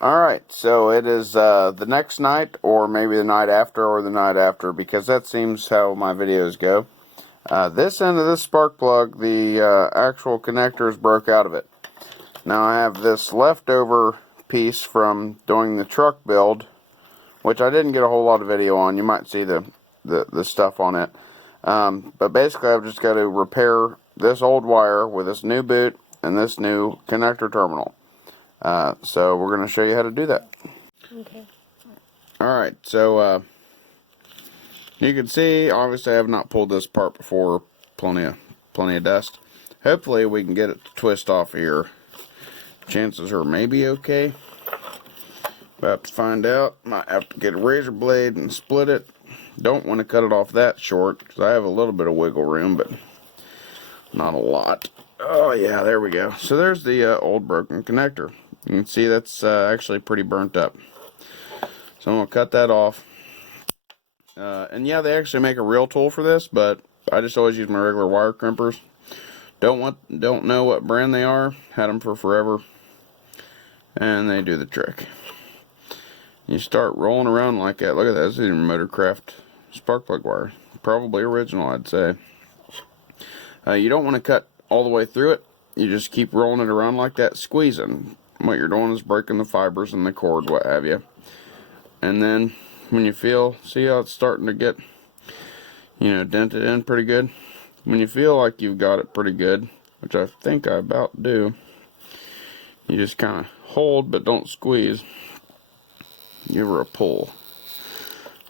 Alright, so it is the next night, or maybe the night after, or the night after, because that seems how my videos go. This end of this spark plug, the actual connectors broke out of it. Now I have this leftover piece from doing the truck build, which I didn't get a whole lot of video on. You might see the stuff on it. But basically I've just got to repair this old wire with this new boot and this new connector terminal. So we're going to show you how to do that. Okay. Alright, so you can see, obviously I have not pulled this apart before, plenty of dust. Hopefully we can get it to twist off here. Chances are maybe okay. About to find out. Might have to get a razor blade and split it. Don't want to cut it off that short, because I have a little bit of wiggle room, but not a lot. Oh yeah, there we go. So there's the old broken connector. You can see that's actually pretty burnt up. So I'm going to cut that off. And yeah, they actually make a real tool for this, but I just always use my regular wire crimpers. Don't know what brand they are. Had them for forever. And they do the trick. You start rolling around like that. Look at that. This is Motorcraft spark plug wire. Probably original, I'd say. You don't want to cut all the way through it. You just keep rolling it around like that, squeezing. What you're doing is breaking the fibers and the cord, what have you. And then when you feel, see how it's starting to get, dented in pretty good? When you feel like you've got it pretty good, which I think I about do, you just kind of hold but don't squeeze. Give her a pull.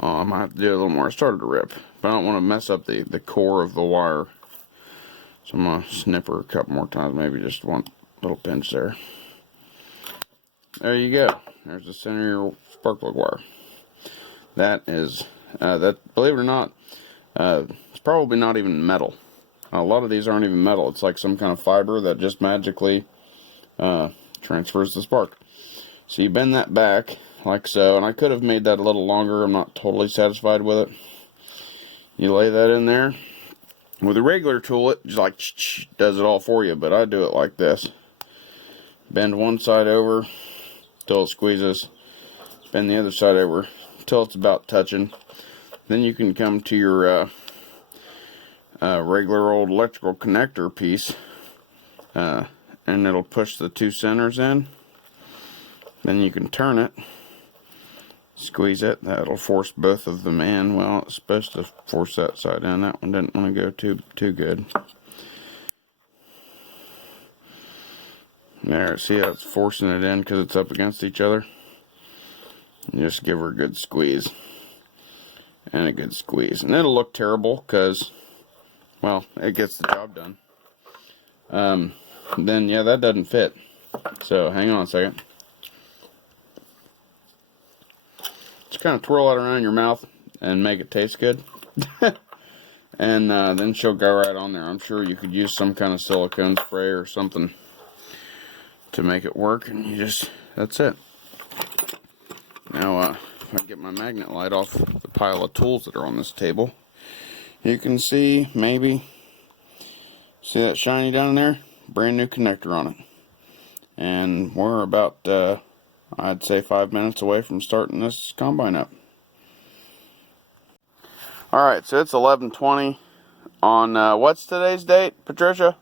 Oh, I might have to do a little more. I started to rip, but I don't want to mess up the core of the wire. So I'm going to snip her a couple more times, maybe just one little pinch there. There you go. There's the center of your spark plug wire. That is, believe it or not, it's probably not even metal. A lot of these aren't even metal. It's like some kind of fiber that just magically transfers the spark. So you bend that back like so, and I could have made that a little longer. I'm not totally satisfied with it. You lay that in there. With a regular tool, it just like does it all for you, but I do it like this. Bend one side over till it squeezes. Bend the other side over till it's about touching. Then you can come to your regular old electrical connector piece, and it'll push the two centers in. Then you can turn it, squeeze it. That'll force both of them in. Well, it's supposed to force that side in. That one didn't want to go too good. There, see how it's forcing it in because it's up against each other? And just give her a good squeeze. And a good squeeze. And it'll look terrible because, well, it gets the job done. Then, yeah, that doesn't fit. So, hang on a second. Just kind of twirl it around in your mouth and make it taste good. And then she'll go right on there. I'm sure you could use some kind of silicone spray or something to make it work, and you just, that's it. Now, if I get my magnet light off the pile of tools that are on this table, you can see, maybe, see that shiny down there? Brand new connector on it. And we're about, I'd say 5 minutes away from starting this combine up. Alright, so it's 11:20 on, what's today's date, Patricia?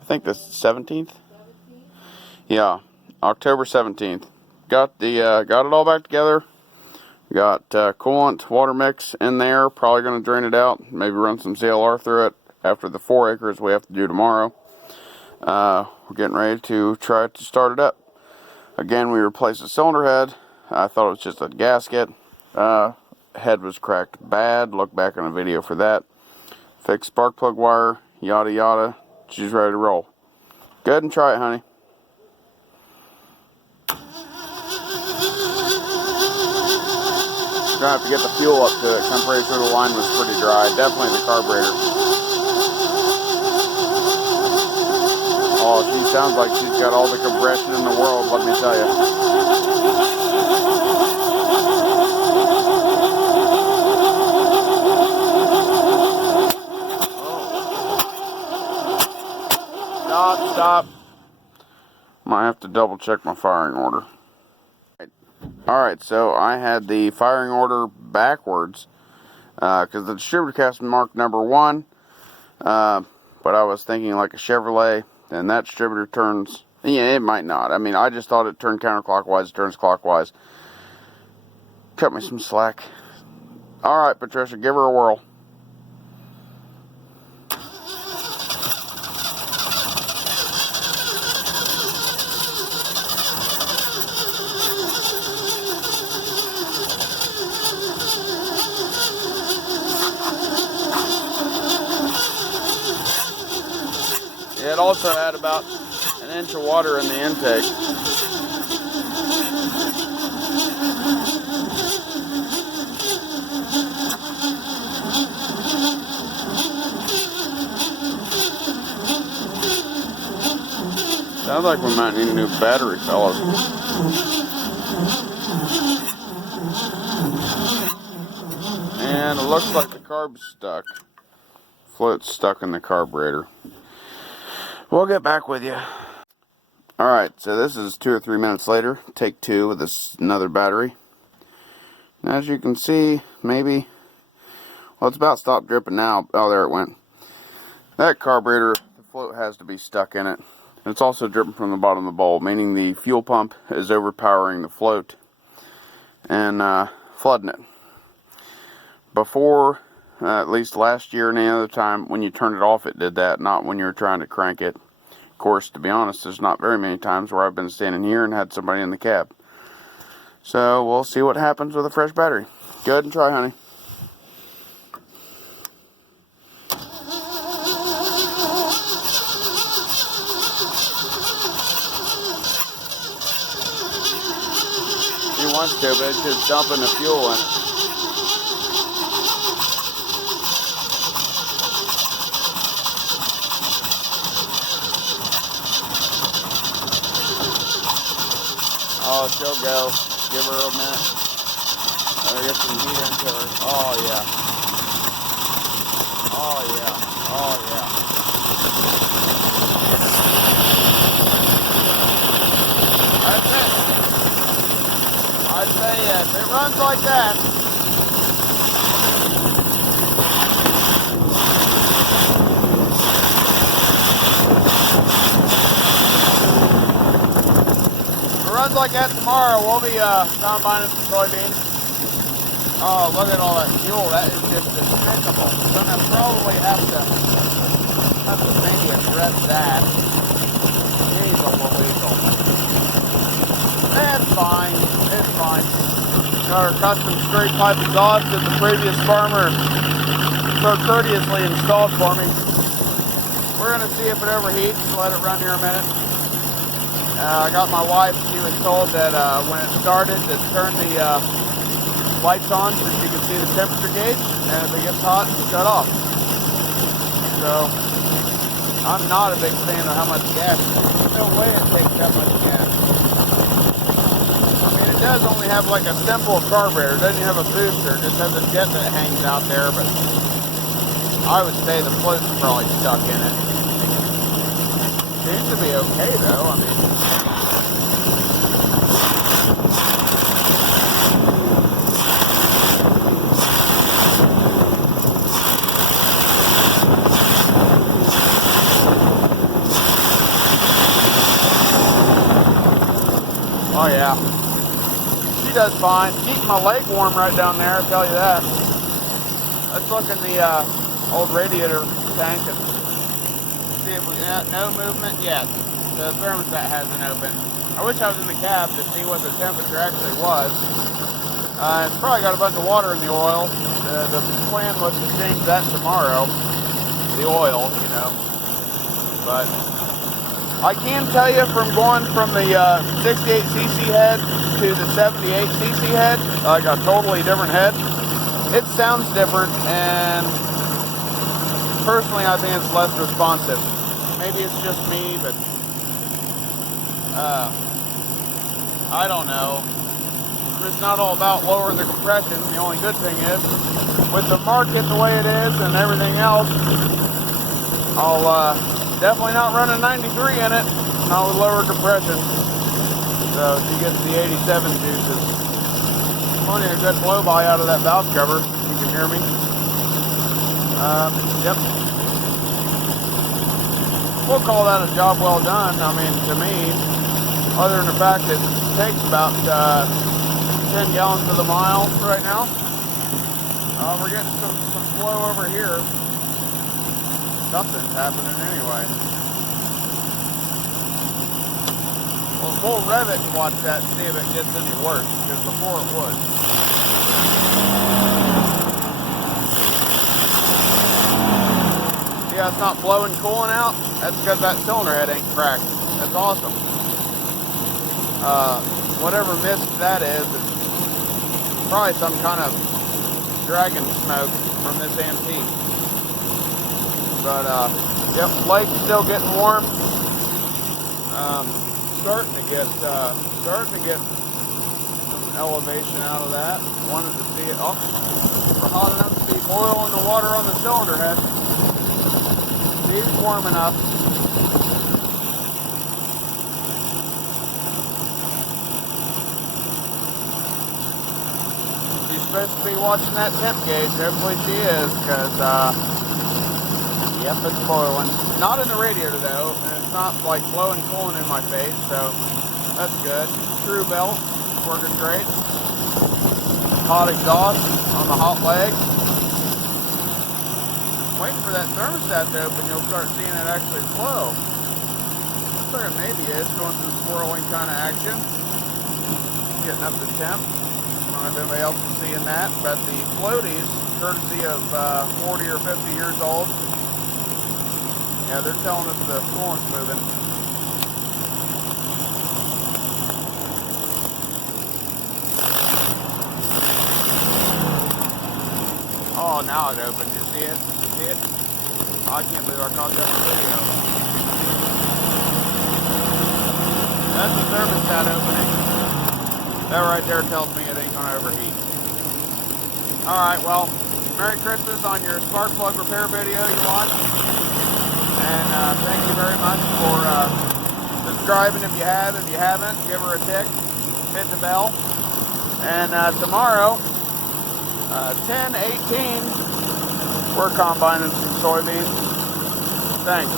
I think the 17th? Yeah, October 17th. Got it all back together. Got coolant, water mix in there. Probably going to drain it out. Maybe run some CLR through it after the 4 acres we have to do tomorrow. We're getting ready to try to start it up. Again, we replaced the cylinder head. I thought it was just a gasket. Head was cracked bad. Look back on a video for that. Fixed spark plug wire. Yada yada. She's ready to roll. Go ahead and try it, honey. Gonna have to get the fuel up to it. I'm pretty sure the line was pretty dry. Definitely the carburetor. Oh, she sounds like she's got all the compression in the world, let me tell you. Stop. Might have to double check my firing order. Alright, so I had the firing order backwards because the distributor cast marked number 1, but I was thinking like a Chevrolet, and that distributor turns, yeah, it might not. I mean, I just thought it turned counterclockwise, it turns clockwise. Cut me some slack. Alright, Patricia, give her a whirl. It also had about an inch of water in the intake. Sounds like we might need a new battery, fellas. And it looks like the carb's stuck. Float's stuck in the carburetor. We'll get back with you. Alright, so this is 2 or 3 minutes later. Take 2 with another battery. And as you can see, maybe, well, it's about stopped dripping now. Oh, there it went. That carburetor, the float has to be stuck in it. It's also dripping from the bottom of the bowl, meaning the fuel pump is overpowering the float and flooding it. Before, at least last year and any other time, when you turned it off, it did that, not when you were trying to crank it. Of course, to be honest, there's not very many times where I've been standing here and had somebody in the cab. So, we'll see what happens with a fresh battery. Go ahead and try, honey. She wants to, but it's just dumping the fuel in it. Oh, she'll go. Give her a minute. Let her get some heat into her. Oh, yeah. Oh, yeah. Oh, yeah. That's it. I'd say yes. It runs like that. Runs like that tomorrow, we'll be combining some soybeans. Oh, look at all that fuel. That is just despicable. We're going to probably have to maybe address that. Diesel will lethal. It's fine. It's fine. Our custom straight pipe exhaust that the previous farmer so courteously installed for me. We're going to see if it overheats. Let it run here a minute. I got my wife, she was told that when it started to turn the lights on so she could see the temperature gauge, and if it gets hot, shut off. So, I'm not a big fan of how much gas. There's no way it takes that much gas. I mean, it does only have like a simple carburetor, it doesn't have a booster, it just has a jet that hangs out there, but I would say the float's probably stuck in it. Seems to be okay though, I mean. Oh yeah. She does fine. Keeping my leg warm right down there, I'll tell you that. Let's look in the old radiator tank and see if we got no movement yet. The thermostat hasn't opened. I wish I was in the cab to see what the temperature actually was. It's probably got a bunch of water in the oil. The plan was to change that tomorrow. The oil, you know. But I can tell you from going from the 68cc head to the 78cc head, like a totally different head, it sounds different, and personally I think it's less responsive. Maybe it's just me, but I don't know. It's not all about lowering the compression. The only good thing is, with the market the way it is and everything else, I'll definitely not run a 93 in it, not with lower compression. So she gets the 87 juices. plenty of good blow by out of that valve cover. You can hear me. Yep. We'll call that a job well done. I mean, to me, other than the fact that it takes about 10 gallons to the mile right now. We're getting some flow over here. Something's happening anyway. We'll rev it and watch that and see if it gets any worse, because before it would. Yeah, it's not blowing coolant out. That's because that cylinder head ain't cracked. That's awesome. Whatever mist that is, it's probably some kind of dragon smoke from this antique. But yep, blade's still getting warm. Starting to get some elevation out of that. Wanted to see it. Oh, we're hot enough to see oil in the water on the cylinder head. It's warm enough. She's supposed to be watching that temp gauge. Hopefully she is, because yep, it's boiling. Not in the radiator though, and it's not like blowing coolant in my face, so that's good. Screw belt working great. Hot exhaust on the hot leg. Waiting for that thermostat to open, you'll start seeing it actually flow. Looks like it maybe is going through swirling kind of action. Getting up to temp. I don't know if anybody else is seeing that, but the floaties, courtesy of 40 or 50 years old, yeah, they're telling us the coolant's moving. Oh, now it opened. You see it? See it? Oh, I can't believe I caught that in the video. That's the thermostat opening. That right there tells me it ain't going to overheat. Alright, well, Merry Christmas on your spark plug repair video you watched. And thank you very much for subscribing if you have. If you haven't, give her a tick. Hit the bell. And tomorrow, 10/18, we're combining some soybeans. Thanks.